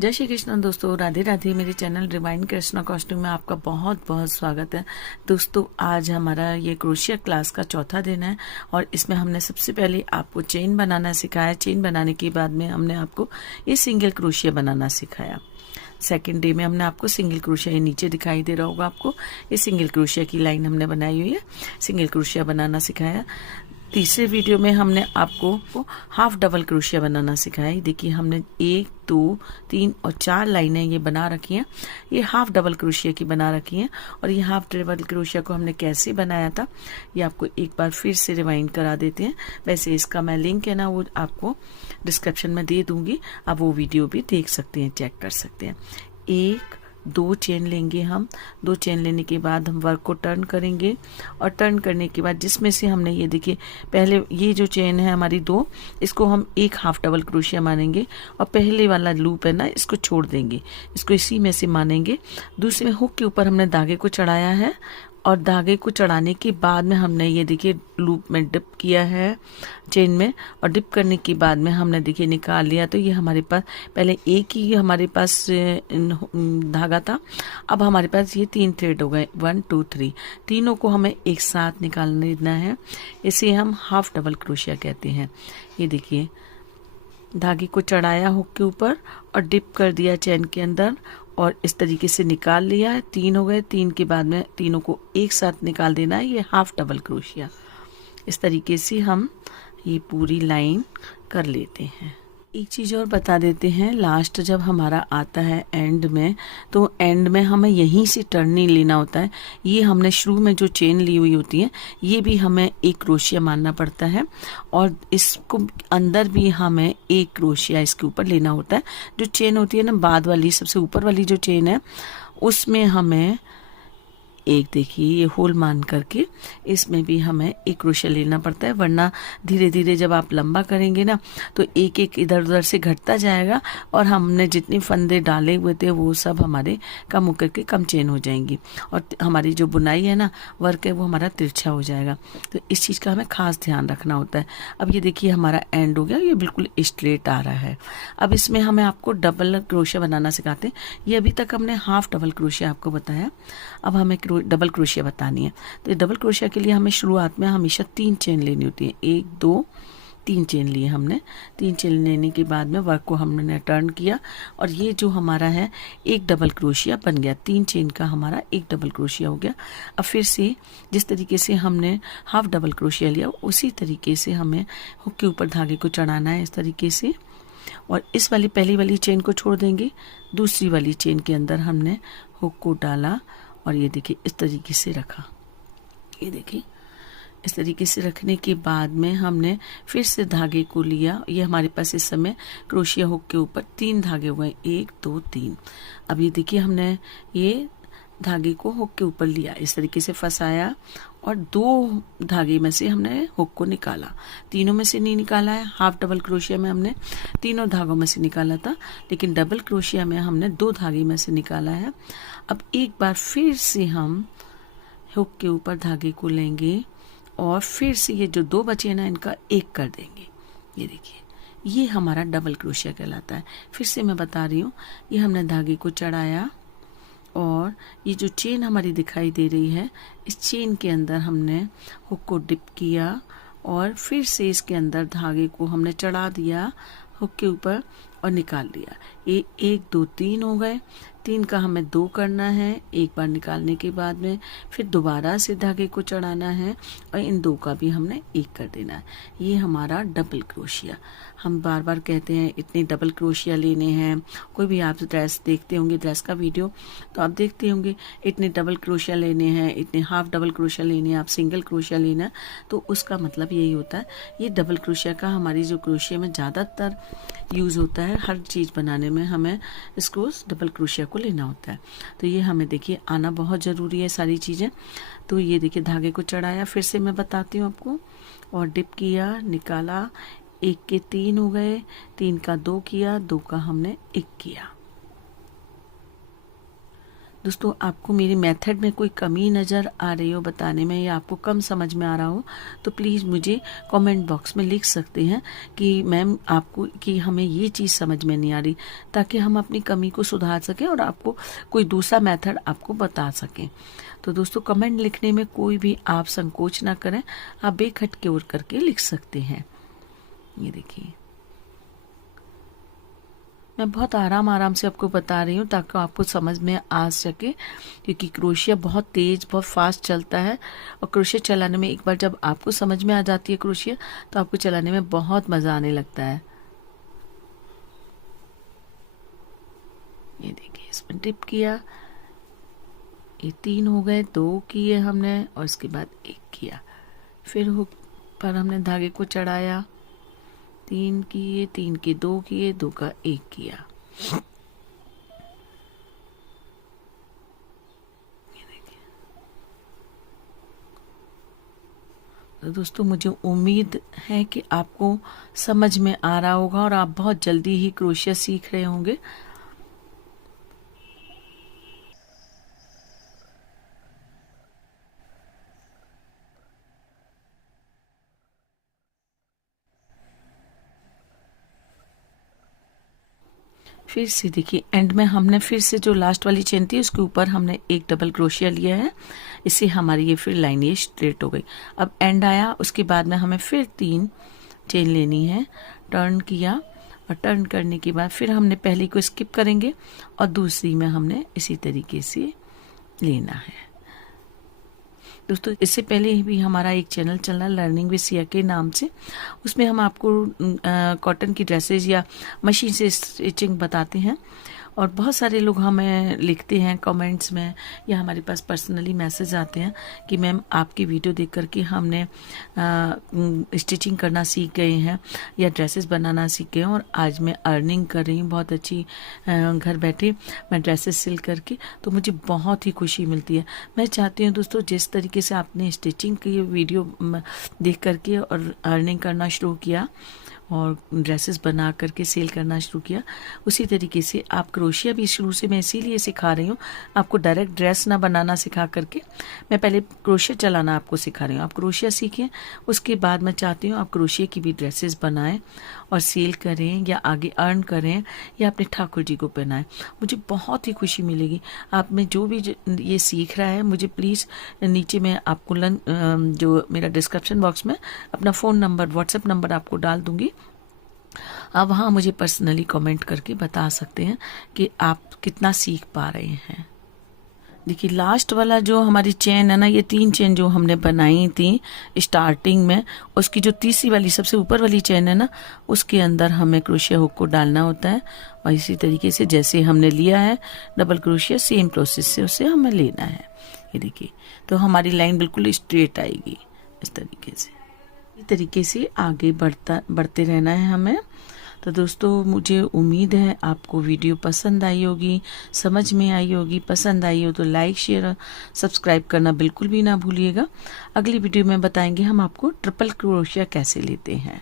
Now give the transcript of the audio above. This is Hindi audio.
जय श्री कृष्ण दोस्तों, राधे राधे। मेरे चैनल डिवाइन कृष्णा कॉस्ट्यूम में आपका बहुत बहुत स्वागत है। दोस्तों, आज हमारा ये क्रोशिया क्लास का चौथा दिन है और इसमें हमने सबसे पहले आपको चेन बनाना सिखाया। चेन बनाने के बाद में हमने आपको ये सिंगल क्रोशिया बनाना सिखाया। सेकेंड डे में हमने आपको सिंगल क्रोशिया, ये नीचे दिखाई दे रहा होगा आपको, ये सिंगल क्रोशिया की लाइन हमने बनाई हुई है, सिंगल क्रोशिया बनाना सिखाया। तीसरे वीडियो में हमने आपको हाफ डबल क्रोशिया बनाना सिखाया। देखिए, हमने 1, 2, 3 और 4 लाइनें ये बना रखी हैं। ये हाफ डबल क्रोशिया की बना रखी हैं। और ये हाफ डबल क्रोशिया को हमने कैसे बनाया था ये आपको एक बार फिर से रिवाइंड करा देते हैं। वैसे इसका मैं लिंक है ना, वो आपको डिस्क्रिप्शन में दे दूंगी, आप वो वीडियो भी देख सकते हैं, चेक कर सकते हैं। 1, 2 चेन लेंगे हम। 2 चेन लेने के बाद हम वर्क को टर्न करेंगे और टर्न करने के बाद जिसमें से हमने ये देखिए, पहले ये जो चेन है हमारी 2, इसको हम एक हाफ डबल क्रोशिया मानेंगे और पहले वाला लूप है ना, इसको छोड़ देंगे, इसको इसी में से मानेंगे। दूसरे में हुक के ऊपर हमने धागे को चढ़ाया है और धागे को चढ़ाने के बाद में हमने ये देखिए लूप में डिप किया है चेन में, और डिप करने के बाद में हमने देखिए निकाल लिया। तो ये हमारे पास पहले एक ही हमारे पास धागा था, अब हमारे पास ये 3 थ्रेड हो गए, 1, 2, 3, तीनों को हमें एक साथ निकालने देना है। इसे हम हाफ डबल क्रोशिया कहते हैं। ये देखिए, धागे को चढ़ाया हुक के ऊपर और डिप कर दिया चेन के अंदर और इस तरीके से निकाल लिया है। 3 हो गए, 3 के बाद में तीनों को एक साथ निकाल देना है, ये हाफ डबल क्रोशिया। इस तरीके से हम ये पूरी लाइन कर लेते हैं। एक चीज़ और बता देते हैं, लास्ट जब हमारा आता है एंड में, तो एंड में हमें यहीं से टर्न नहीं लेना होता है। ये हमने शुरू में जो चेन ली हुई होती है, ये भी हमें एक क्रोशिया मानना पड़ता है और इसको अंदर भी हमें एक क्रोशिया इसके ऊपर लेना होता है। जो चेन होती है ना, बाद वाली सबसे ऊपर वाली जो चेन है, उसमें हमें एक देखिए ये होल मान करके इसमें भी हमें एक क्रोशिया लेना पड़ता है, वरना धीरे धीरे जब आप लंबा करेंगे ना तो एक एक इधर उधर से घटता जाएगा और हमने जितने फंदे डाले हुए थे वो सब हमारे कम होकर के कम चेन हो जाएंगी और हमारी जो बुनाई है ना, वर्क है, वो हमारा तिरछा हो जाएगा। तो इस चीज़ का हमें खास ध्यान रखना होता है। अब ये देखिए हमारा एंड हो गया, ये बिल्कुल स्ट्रेट आ रहा है। अब इसमें हमें आपको डबल क्रोशिया बनाना सिखाते हैं। ये अभी तक हमने हाफ डबल क्रोशिया आपको बताया, अब हमें डबल क्रोशिया बतानी है। तो डबल क्रोशिया के लिए हमें शुरुआत में हमेशा 3 चेन लेनी होती है। 1, 2, 3 चेन लिए हमने। 3 चेन लेने के बाद में वर्क को हमने टर्न किया और ये जो हमारा है एक डबल क्रोशिया बन गया। 3 चेन का हमारा एक डबल क्रोशिया हो गया। अब फिर से जिस तरीके से हमने हाफ डबल क्रोशिया लिया, उसी तरीके से हमें हुक के ऊपर धागे को चढ़ाना है इस तरीके से, और इस वाली पहली वाली चेन को छोड़ देंगे। दूसरी वाली चेन के अंदर हमने हुक को डाला और ये देखिए इस तरीके से रखा। ये देखिए इस तरीके से रखने के बाद में हमने फिर से धागे को लिया। ये हमारे पास इस समय क्रोशिया हुक के ऊपर 3 धागे हुए, 1, 2, 3। अब ये देखिए हमने ये धागे को हुक के ऊपर लिया, इस तरीके से फंसाया और 2 धागे में से हमने हुक को निकाला। तीनों में से नहीं निकाला है। हाफ डबल क्रोशिया में हमने तीनों धागों में से निकाला था, लेकिन डबल क्रोशिया में हमने 2 धागे में से निकाला है। अब एक बार फिर से हम हुक के ऊपर धागे को लेंगे और फिर से ये जो 2 बचे ना, इनका एक कर देंगे। ये देखिए, ये हमारा डबल क्रोशिया कहलाता है। फिर से मैं बता रही हूँ, ये हमने धागे को चढ़ाया और ये जो चेन हमारी दिखाई दे रही है, इस चेन के अंदर हमने हुक को डिप किया और फिर से इसके अंदर धागे को हमने चढ़ा दिया हुक के ऊपर और निकाल लिया। ये 1, 2, 3 हो गए। 3 का हमें 2 करना है एक बार निकालने के बाद में, फिर दोबारा से धागे को चढ़ाना है और इन 2 का भी हमने 1 कर देना है। ये हमारा डबल क्रोशिया। हम बार बार कहते हैं इतने डबल क्रोशिया लेने हैं। कोई भी आप ड्रेस देखते होंगे, ड्रेस का वीडियो तो आप देखते होंगे, इतने डबल क्रोशिया लेने हैं, इतने हाफ डबल क्रोशिया लेने हैं, आप सिंगल क्रोशिया लेना है। तो उसका मतलब यही होता है, ये डबल क्रोशिया का हमारी जो क्रोशिया में ज़्यादातर यूज़ होता है, हर चीज़ बनाने में हमें इसको डबल क्रोशिया को लेना होता है। तो ये हमें देखिए आना बहुत ज़रूरी है सारी चीज़ें। तो ये देखिए धागे को चढ़ाया, फिर से मैं बताती हूँ आपको, और डिप किया, निकाला। 1 के 3 हो गए, 3 का 2 किया, 2 का हमने 1 किया। दोस्तों आपको मेरी मेथड में कोई कमी नज़र आ रही हो बताने में, या आपको कम समझ में आ रहा हो, तो प्लीज़ मुझे कमेंट बॉक्स में लिख सकते हैं कि मैम आपको कि हमें ये चीज़ समझ में नहीं आ रही, ताकि हम अपनी कमी को सुधार सकें और आपको कोई दूसरा मेथड आपको बता सकें। तो दोस्तों कमेंट लिखने में कोई भी आप संकोच ना करें, आप बेखटके करके लिख सकते हैं। ये देखिए मैं बहुत आराम से आपको बता रही हूँ ताकि आपको समझ में आ सके, क्योंकि क्रोशिया बहुत तेज बहुत फास्ट चलता है, और क्रोशिया चलाने में एक बार जब आपको समझ में आ जाती है क्रोशिया, तो आपको चलाने में बहुत मज़ा आने लगता है। ये देखिए इसमें डिप किया, ये 3 हो गए, 2 किए हमने और इसके बाद 1 किया, फिर हुक पर हमने धागे को चढ़ाया, 3 किए, 3 के 2 किए, 2 का 1 किया। तो दोस्तों मुझे उम्मीद है कि आपको समझ में आ रहा होगा और आप बहुत जल्दी ही क्रोशिया सीख रहे होंगे। फिर से देखिए एंड में हमने फिर से जो लास्ट वाली चेन थी उसके ऊपर हमने एक डबल क्रोशिया लिया है, इससे हमारी ये फिर लाइन ये स्ट्रेट हो गई। अब एंड आया, उसके बाद में हमें फिर 3 चेन लेनी है, टर्न किया और टर्न करने के बाद फिर हमने पहली को स्किप करेंगे और दूसरी में हमने इसी तरीके से लेना है। दोस्तों इससे पहले भी हमारा एक चैनल चल रहा है लर्निंग विद सिया के नाम से, उसमें हम आपको कॉटन की ड्रेसेस या मशीन से स्टिचिंग बताते हैं, और बहुत सारे लोग हमें लिखते हैं कमेंट्स में या हमारे पास पर्सनली मैसेज आते हैं कि मैम आपकी वीडियो देख कर के हमने स्टिचिंग करना सीख गए हैं या ड्रेसेस बनाना सीख गए हैं, और आज मैं अर्निंग कर रही हूँ बहुत अच्छी, घर बैठे मैं ड्रेसेस सिल करके, तो मुझे बहुत ही खुशी मिलती है। मैं चाहती हूँ दोस्तों जिस तरीके से आपने स्टिचिंग की वीडियो देख करके और अर्निंग करना शुरू किया और ड्रेसेस बना करके सेल करना शुरू किया, उसी तरीके से आप क्रोशिया भी शुरू से मैं इसीलिए सिखा रही हूँ, आपको डायरेक्ट ड्रेस ना बनाना सिखा करके मैं पहले क्रोशिया चलाना आपको सिखा रही हूँ। आप क्रोशिया सीखें, उसके बाद मैं चाहती हूँ आप क्रोशिया की भी ड्रेसेस बनाएं और सेल करें या आगे अर्न करें या अपने ठाकुर जी को पहनाएं। मुझे बहुत ही खुशी मिलेगी। आप में जो भी ये सीख रहा है, मुझे प्लीज़ नीचे में आपको जो मेरा डिस्क्रिप्शन बॉक्स में अपना फ़ोन नंबर व्हाट्सएप नंबर आपको डाल दूँगी, आप वहाँ मुझे पर्सनली कमेंट करके बता सकते हैं कि आप कितना सीख पा रहे हैं। देखिए लास्ट वाला जो हमारी चेन है ना, ये 3 चेन जो हमने बनाई थी स्टार्टिंग में, उसकी जो तीसरी वाली सबसे ऊपर वाली चेन है ना, उसके अंदर हमें क्रोशिया हुक को डालना होता है, और इसी तरीके से जैसे हमने लिया है डबल क्रोशिया, सेम प्रोसेस से उसे हमें लेना है। ये देखिए तो हमारी लाइन बिल्कुल स्ट्रेट आएगी इस तरीके से। इस तरीके से आगे बढ़ते रहना है हमें। तो दोस्तों मुझे उम्मीद है आपको वीडियो पसंद आई होगी, समझ में आई होगी। पसंद आई हो तो लाइक शेयर सब्सक्राइब करना बिल्कुल भी ना भूलिएगा। अगली वीडियो में बताएंगे हम आपको ट्रिपल क्रोशिया कैसे लेते हैं।